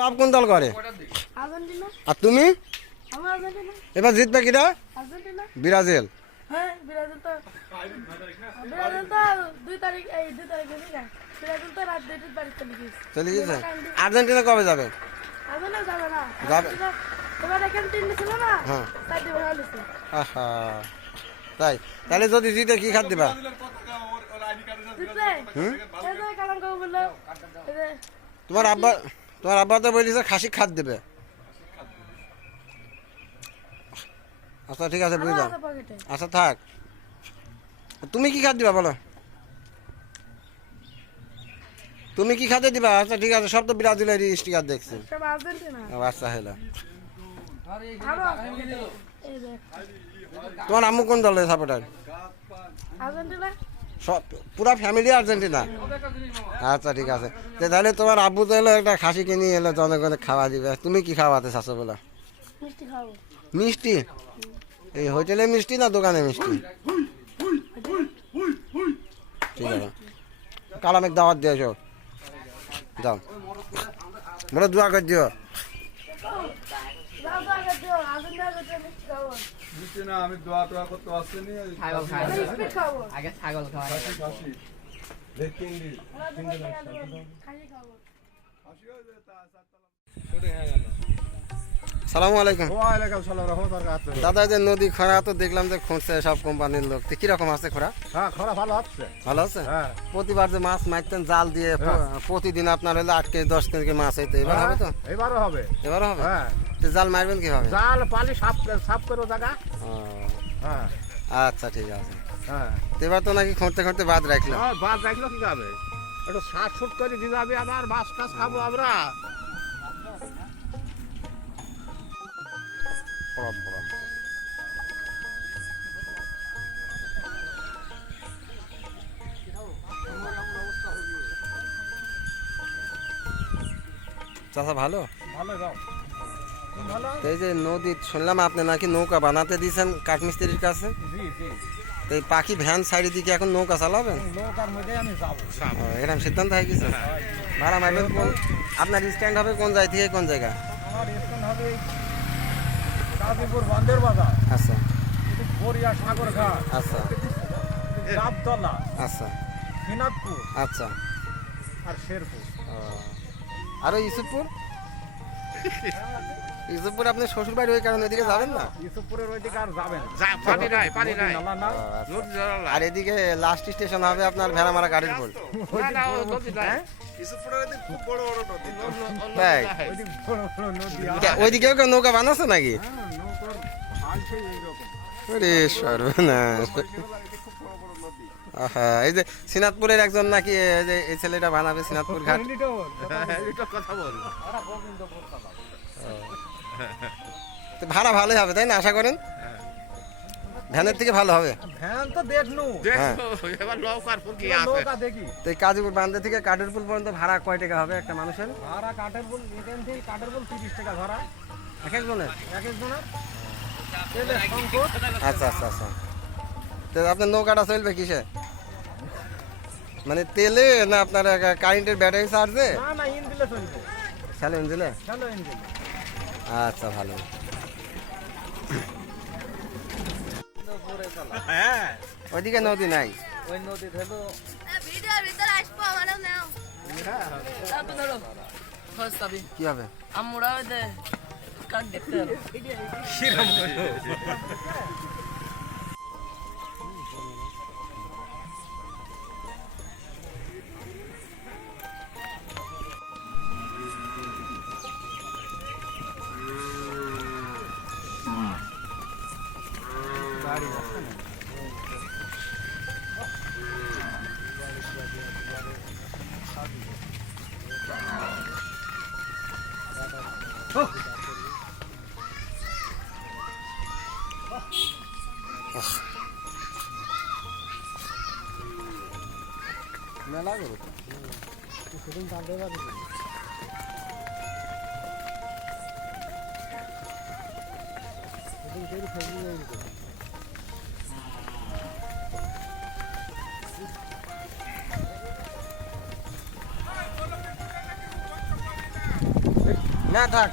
বাপ কোন দল করে? আর তুমি? এবার জিতবে কিনা? ব্রাজিল। চলে গেছে। আর্জেন্টিনা কবে যাবে? তাই তাহলে যদি জিতে কি খাত দিবা? তোমার আব্বা তো বলিছে খাসি খাত দেবে। আচ্ছা ঠিক আছে বুঝলাম। আচ্ছা থাক, তুমি কি খাত দিবা বলো? তুমি কি খাতে দিবা? আচ্ছা ঠিক আছে, সব তো ব্রাজিলের স্টিকার দেখছি। আচ্ছা হলো। তোমার আম্মু কোন দলের সাপোর্টার? সব পুরা ফ্যামিলি আর্জেন্টিনা। আচ্ছা ঠিক আছে, তাহলে তোমার আব্বু তো এলো একটা খাসি কিনে এলো, জনগণে খাওয়া দিবে। তুমি কি খাওয়াতে চাচ্ছো বলো? মিষ্টি? এই হোটেলে মিষ্টি না দোকানে মিষ্টি? ঠিক আছে, কালামের দাওয়াত দিয়েছো, যাও বলো দোয়া করে দিও। আমি দোয়া টোয়া করতে পারছি আগে ছাগল সালামু আলাইকুম। ওয়ালাইকুম সালাম রাহমাতুল্লাহ। দাদা যে নদী খরা তো দেখলাম যে খুঁজছে সব কোম্পানির লোক, তো কিরকম আছে খরা? হ্যাঁ খরা ভালো হচ্ছে। ভালো আছে? হ্যাঁ। প্রতিবার যে মাছ মারতেন জাল দিয়ে, প্রতিদিন আপনার হলে 8 কেজি 10 কেজি মাছ হইতো, এবার হবে তো? এবারও হবে। এবারও হবে? হ্যাঁ। তো জাল মারবেন কিভাবে? জাল পালি সাফ করো জায়গা। হ্যাঁ আচ্ছা ঠিক আছে। হ্যাঁ, এবার তো নাকি খুঁড়তে খুঁড়তে বাদ রাখলো। বাদ রাখলো কি যাবে, একটু শাক শুট করে দিয়ে যাবে, আবার মাছ টাছ খাবো আমরা। চাচা ভালো? ভালো যাও ভালো। এই যে নদী শুনলাম আপনি নাকি নৌকা বানাতে দিয়েছেন কাঠমিস্ত্রির কাছে। জি জি। এই পাখি ভ্যান সাইডে দিকে এখন নৌকা চালাবেন? নৌকার মধ্যে আমি যাবো। এরকম সিদ্ধান্ত হয়ে গেছে? ভাড়া মারবেন কোন? আপনার স্ট্যান্ড হবে কোন জায়গা থেকে কোন জায়গা? আমার স্ট্যান্ড হবে গাজীপুর বন্দর বাজার। আচ্ছা বরিয়া সাগর ঘাট। আচ্ছা রাবতলা। আচ্ছা দিনাজপুর আচ্ছা। আর শেরপুর। আর ওই ইউসুফপুর? ইউসুফপুর আপনার শ্বশুর বাড়ি, ওই কারণে এদিকে যাবেন না? ইউসুফপুরের ওইদিকে আর যাবেন পানি নাই আর এদিকে লাস্ট স্টেশন হবে আপনার ভেড়ামারা গাড়ির পোল। তাই ওইদিকেও কেউ নৌকা বানাচ্ছে নাকি? সর্বনাশ। এই যে সিনাতপুরের একজন নাকি এই ছেলেটা বানাবে সিনাতপুর ঘাট। কথা বল। ভাড়া ভালোই হবে তাই না, আশা করেন? ভ্যানের থেকে ভালো হবে। ভ্যান তো দেখনু, এবার নৌকার ফুল কি আছে? নৌকা দেখি। তো এই কাজীপুর বান্ধে থেকে কাঠের পুল পর্যন্ত ভাড়া কয় টাকা হবে একটা মানুষের? ভাড়া কাঠের পুল এখান থেকে কাঠের পুল 30 টাকা ভাড়া এক একজনের। আচ্ছা আচ্ছা আচ্ছা। তো আপনার নৌকাটা চলবে কিসে, মানে তেলে না আপনার কারেন্টের ব্যাটারি চার্জে? না না, ইঞ্জিনে চলবে। স্যালো ইঞ্জিনে? স্যালো ইঞ্জিনে। আচ্ছা ভালো। হ্যাঁ, ওইদিকে নদী নাই? ওই নদী ধরো ভিডিওর ভিতরে আসবো আমারও নাও। তারপর ধরো ফার্স্ট আবি কি হবে? আমরা ওই যে কাট দেখতে হবে। মেলা গেল তো সেদিন জানতে পারি। সেদিন না থাক